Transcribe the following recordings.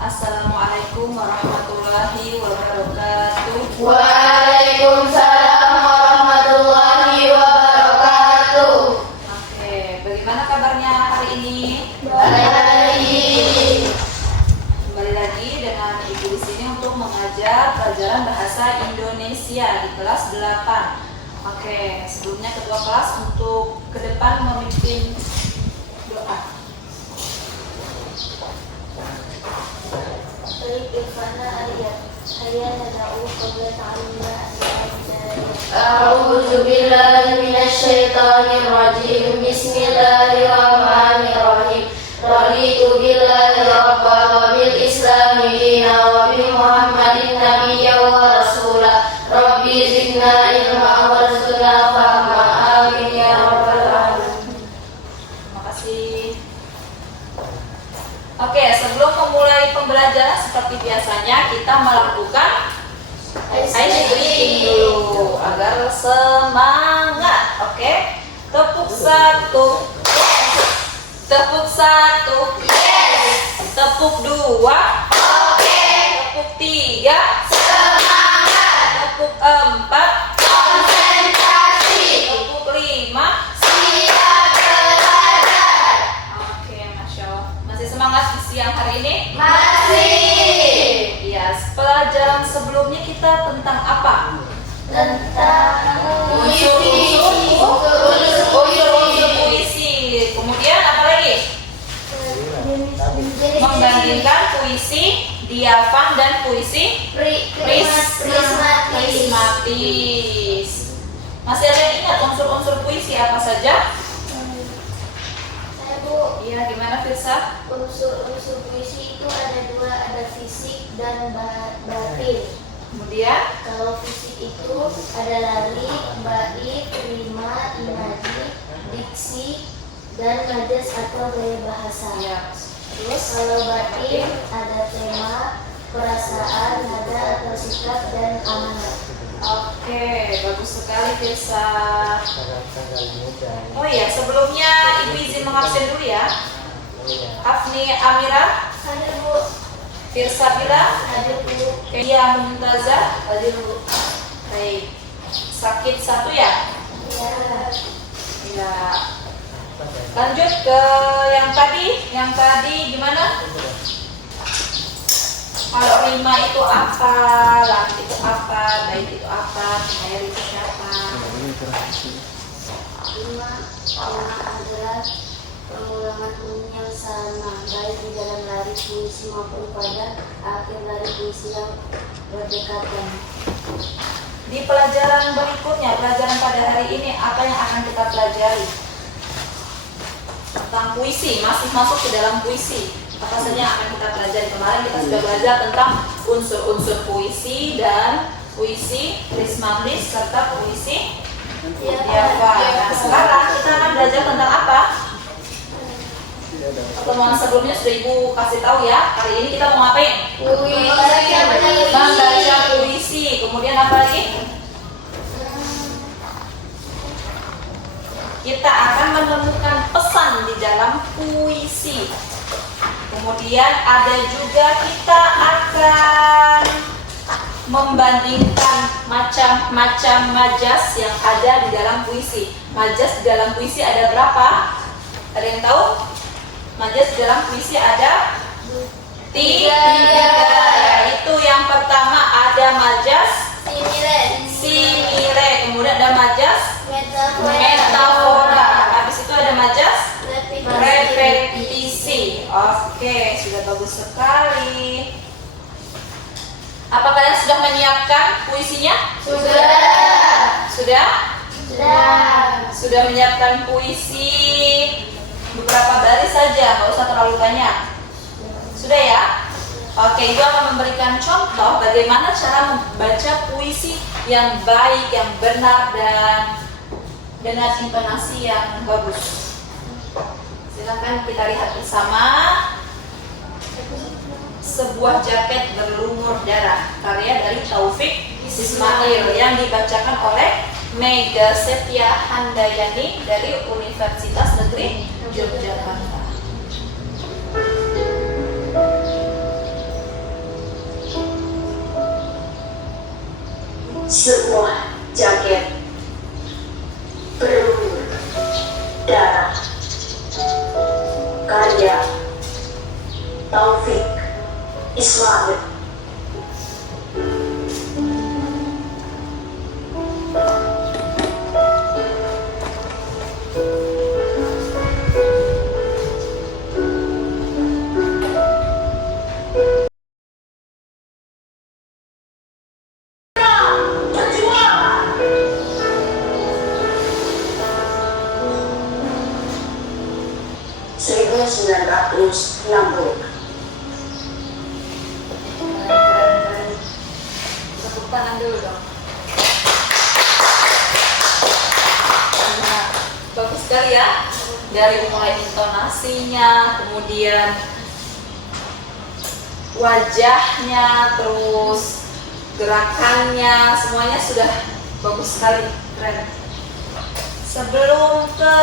Assalamualaikum warahmatullahi wabarakatuh. Waalaikumsalam warahmatullahi wabarakatuh. Oke, bagaimana kabarnya hari ini? Baik. Kembali lagi dengan Ibu di sini untuk mengajar pelajaran bahasa Indonesia di kelas 8. Oke, sebelumnya ketua kelas untuk ke depan memimpin doa. A'udzu billahi minasyaitonir rajim. Bismillahirrahmanirrahim. Raditu billahi rabban wa bil islami dinan wa bi Muhammadin nabiyyan wa rasula. Rabbi zidna ilma warzuqna fahma. Amin ya rabbal alamin. Terima kasih. Oke, sebelum memulai pembelajaran seperti biasanya kita melakukan ice breathing dulu agar semangat. Oke, tepuk satu, tepuk satu, tepuk dua, tepuk tiga, tepuk empat, tepuk lima. Oke, Masya Allah. Masih semangat di siang hari ini? Masih Iya, pelajaran sebelumnya kita tentang apa? tentang Unsur puisi. Kemudian apa lagi? Membandingkan puisi diafan dan puisi prismatis. Masih ada yang ingat unsur-unsur puisi apa saja? Iya, gimana Firsa? Unsur-unsur puisi itu ada dua, ada fisik dan batin. Kemudian Kalau fisik itu ada lalik, bait, rima, imaji, diksi, dan majas atau gaya bahasa. ya. Terus Kalau batin ada tema, perasaan, nada atau sikap, dan amanat. oke, bagus sekali Firsa. Oh iya, sebelumnya Ibu izin mengabsen dulu ya. Afni Amira, Ada Bu, Firsa Bila, ada Bu. Iya Mumtazah, hadir dulu. Baik, sakit satu ya? Ya, Iya. Lanjut ke yang tadi gimana? Kalau rima itu apa, langit itu apa, bait itu apa, penyair itu siapa? rima adalah pengulangan bunyi yang sama, baik di dalam lari puisi maupun pada akhir lari puisi yang berdekatan. Di pelajaran berikutnya, pelajaran pada hari ini, apa yang akan kita pelajari? Tentang puisi, masih masuk ke dalam puisi. Apa saja yang akan kita pelajari? Kemarin kita sudah belajar tentang unsur-unsur puisi dan puisi prismatis serta puisi diafan. Nah, sekarang kita akan belajar tentang apa? Pertemuan sebelumnya sudah Ibu kasih tahu ya. Kali ini kita mau ngapain? Membaca puisi. Kemudian apa lagi? Kita akan menemukan pesan di dalam puisi. Kemudian ada juga kita akan membandingkan macam-macam majas yang ada di dalam puisi. Majas di dalam puisi ada berapa? Ada yang tahu? Majas di dalam puisi ada 3. Yaitu yang pertama ada majas simile, kemudian ada majas metafora, habis itu ada majas repetisi. Oke, sudah bagus sekali. Apa kalian sudah menyiapkan puisinya? Sudah menyiapkan puisi beberapa baris saja, nggak usah terlalu banyak. Sudah ya? Oke, Ibu akan memberikan contoh bagaimana cara membaca puisi yang baik, yang benar, dan dengan intonasi yang bagus. Silakan kita lihat bersama. Sebuah jaket berlumur darah, karya dari Taufik Ismail yang dibacakan oleh Mega Setia Handayani dari Universitas Negeri Yogyakarta. Karya Taufik Ismail. Seribu 1960. Tepuk tangan dulu dong. Nah, bagus sekali ya. Dari mulai intonasinya, kemudian wajahnya, terus gerakannya, semuanya sudah bagus sekali, keren. Sebelum ke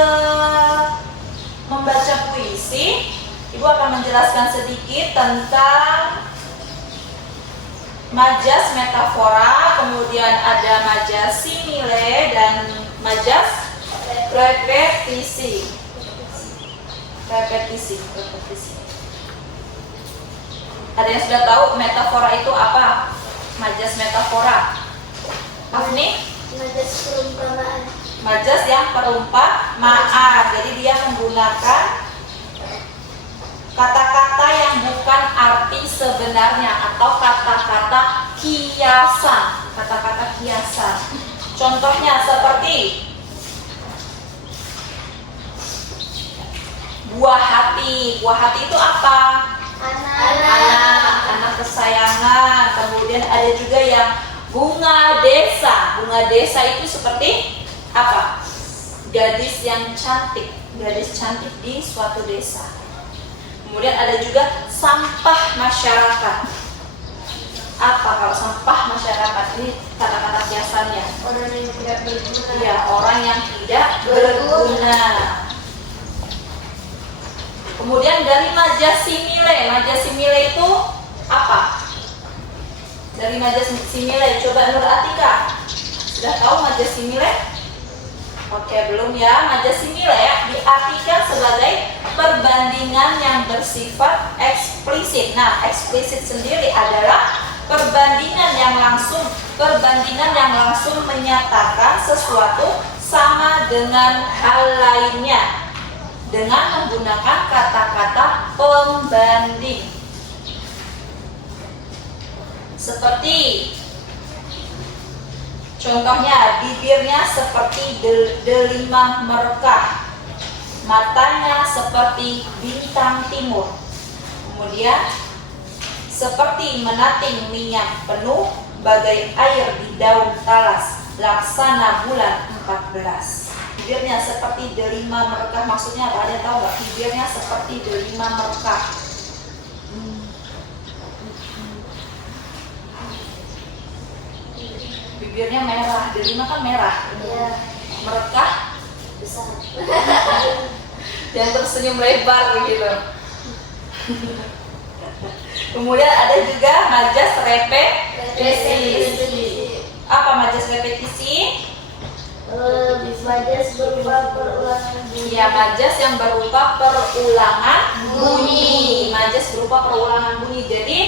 membaca puisi, Ibu akan menjelaskan sedikit tentang majas metafora, kemudian ada majas simile dan majas repetisi. Repetisi. Ada yang sudah tahu metafora itu apa? Majas metafora. Afni? Majas perumpamaan. Majas yang perumpamaan. Jadi dia menggunakan kata-kata yang bukan arti sebenarnya atau kata-kata kiasan. Kata-kata kiasan. Contohnya seperti buah hati. Buah hati itu apa? Anak kesayangan. Kemudian ada juga yang bunga desa. Bunga desa itu seperti apa? Gadis yang cantik. Gadis cantik di suatu desa. Kemudian ada juga sampah masyarakat. Apa kalau sampah masyarakat? Ini kata-kata kiasannya. Orang yang tidak berguna. Iya, orang yang tidak berguna. Kemudian dari majas simile. Majas simile itu apa? Dari majas simile, coba Nur Atika. Sudah tahu majas simile? Oke, belum ya. Majas simile diartikan sebagai perbandingan yang bersifat eksplisit. Nah, eksplisit sendiri adalah perbandingan yang langsung menyatakan sesuatu sama dengan hal lainnya dengan menggunakan kata-kata pembanding. Seperti contohnya, bibirnya seperti delima merekah, matanya seperti bintang timur, kemudian seperti menating minyak penuh, bagai air di daun talas, laksana bulan 14. Bibirnya seperti delima merekah, maksudnya apa? Ada tahu nggak? Bibirnya seperti delima merekah. Bibirnya merah, delima kan merah. Ya, Merekah besar. dan tersenyum lebar gitu. Kemudian ada juga majas repetisi. Apa majas repetisi? Majas berupa perulangan bunyi. Ya, majas yang berupa perulangan bunyi. Majas berupa perulangan bunyi. Jadi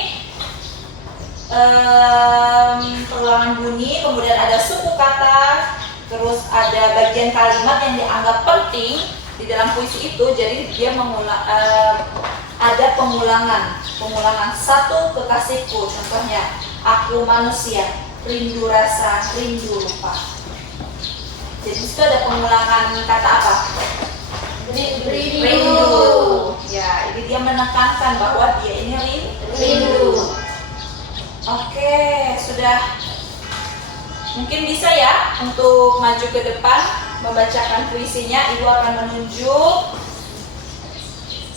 perulangan bunyi, kemudian ada suku kata, terus ada bagian kalimat yang dianggap penting di dalam puisi itu. Jadi dia ada pengulangan satu kekasihku, contohnya aku manusia, rindu rasa, rindu lupa. Jadi itu ada pengulangan kata apa? Rindu. Ya, ini dia menekankan bahwa dia ini rindu. Oke, sudah. Mungkin bisa ya untuk maju ke depan membacakan puisinya. Ibu akan menunjuk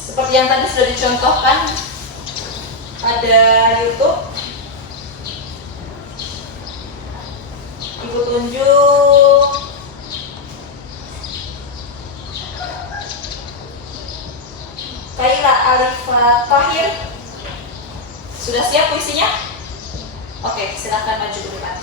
seperti yang tadi sudah dicontohkan pada YouTube. Ibu tunjuk. Kaila Alifa Tahir. Sudah siap puisinya? Oke, silakan maju ke depan.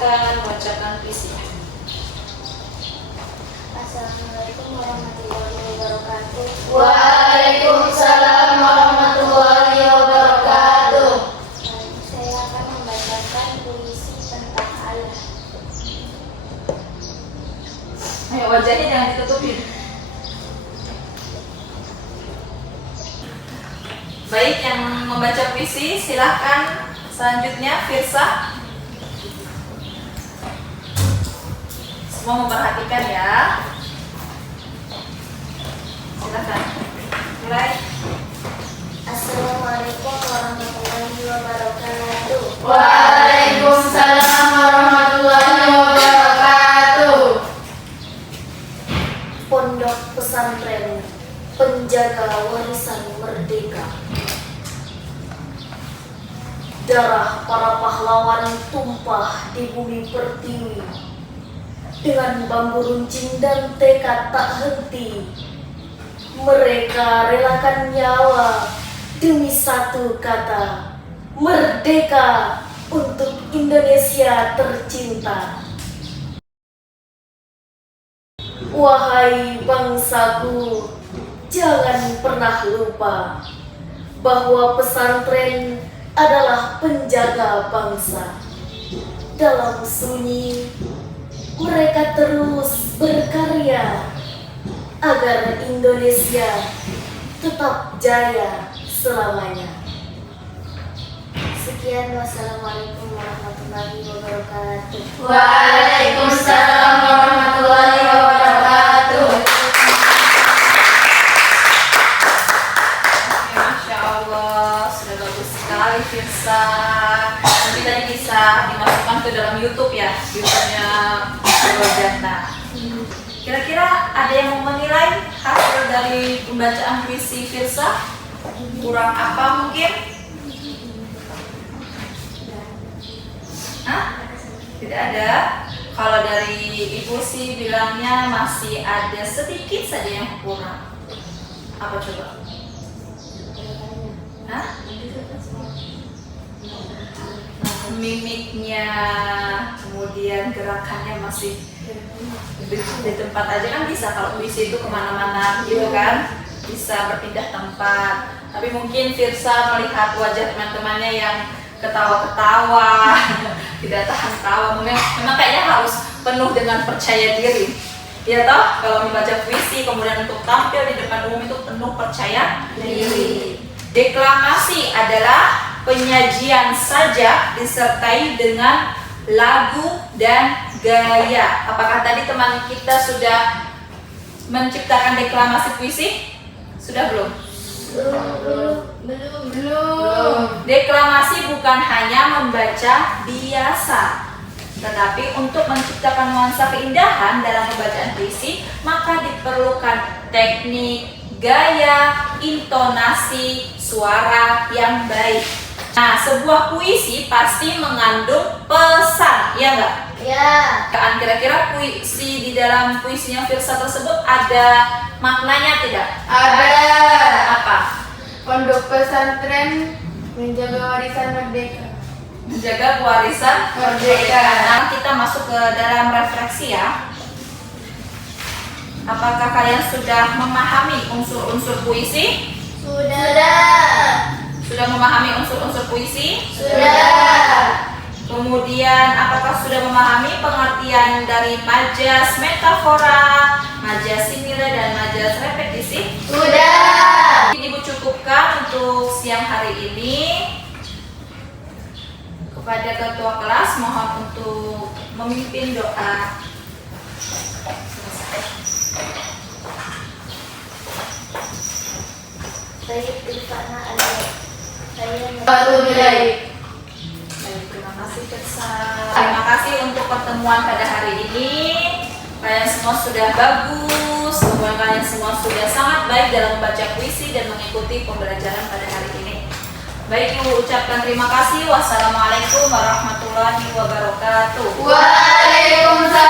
silakan bacakan puisinya. Assalamualaikum warahmatullahi wabarakatuh. Waalaikumsalam warahmatullahi wabarakatuh. Saya akan membacakan puisi tentang Allah. Ayo, wajahnya jangan ditutupin. Baik, yang membaca puisi silahkan. Selanjutnya Firsa. Semua memperhatikan ya. Silahkan mulai. Assalamualaikum warahmatullahi wabarakatuh. Waalaikumsalam warahmatullahi wabarakatuh. Pondok pesantren penjaga warisan merdeka. Darah para pahlawan tumpah di bumi pertiwi. Dengan bambu runcing dan tekad tak henti, mereka relakan nyawa demi satu kata, merdeka untuk Indonesia tercinta. Wahai bangsaku, jangan pernah lupa bahwa pesantren adalah penjaga bangsa. Dalam sunyi, mereka terus berkarya agar Indonesia tetap jaya selamanya. Sekian, wassalamualaikum warahmatullahi wabarakatuh. Waalaikumsalam warahmatullahi wabarakatuh. Masya Allah, sudah bagus sekali Firsa. Nanti tadi bisa dimasukkan ke dalam YouTube ya, YouTube-nya Rojana. Kira-kira ada yang mau menilai hasil dari pembacaan puisi Firsa? Kurang apa mungkin? Hah? Tidak ada. Kalau dari Ibu sih bilangnya masih ada sedikit saja yang kurang. Apa coba? Hah? Mimiknya, kemudian gerakannya masih di tempat aja kan bisa. Kalau puisi itu kemana-mana gitu kan, bisa berpindah tempat. Tapi mungkin Firsa melihat wajah teman-temannya yang ketawa-ketawa, tidak tahan tawa. Memang kayaknya harus penuh dengan percaya diri. Ya toh, kalau membaca puisi kemudian untuk tampil di depan umum itu penuh percaya diri. Deklamasi adalah penyajian sajak disertai dengan lagu dan gaya. Apakah tadi teman kita sudah menciptakan deklamasi puisi? Sudah belum? Belum. Deklamasi bukan hanya membaca biasa, tetapi untuk menciptakan nuansa keindahan dalam pembacaan puisi, maka diperlukan teknik, gaya, intonasi, suara yang baik. Nah, sebuah puisi pasti mengandung pesan, ya enggak? Ya. Kira-kira puisi di dalam puisinya Firsa tersebut ada maknanya tidak? Ada. Apa? Pondok pesantren menjaga warisan merdeka. Menjaga warisan Merdeka. Nah, kita masuk ke dalam refleksi ya. Apakah kalian sudah memahami unsur-unsur puisi? Sudah. Sudah memahami unsur-unsur puisi? Sudah. Kemudian apakah sudah memahami pengertian dari majas metafora, majas simile, dan majas repetisi? Sudah. Mungkin Ibu cukupkan untuk siang hari ini. Kepada ketua kelas mohon untuk memimpin doa. Saya Irfana Alia. Saya Baru baik. Baik, terima kasih Firsa. Terima kasih untuk pertemuan pada hari ini. Kalian semua sudah bagus, kemudian kalian semua sudah sangat baik dalam membaca puisi dan mengikuti pembelajaran pada hari ini. Baik, Ibu ucapkan terima kasih. Wassalamualaikum warahmatullahi wabarakatuh. Waalaikumsalam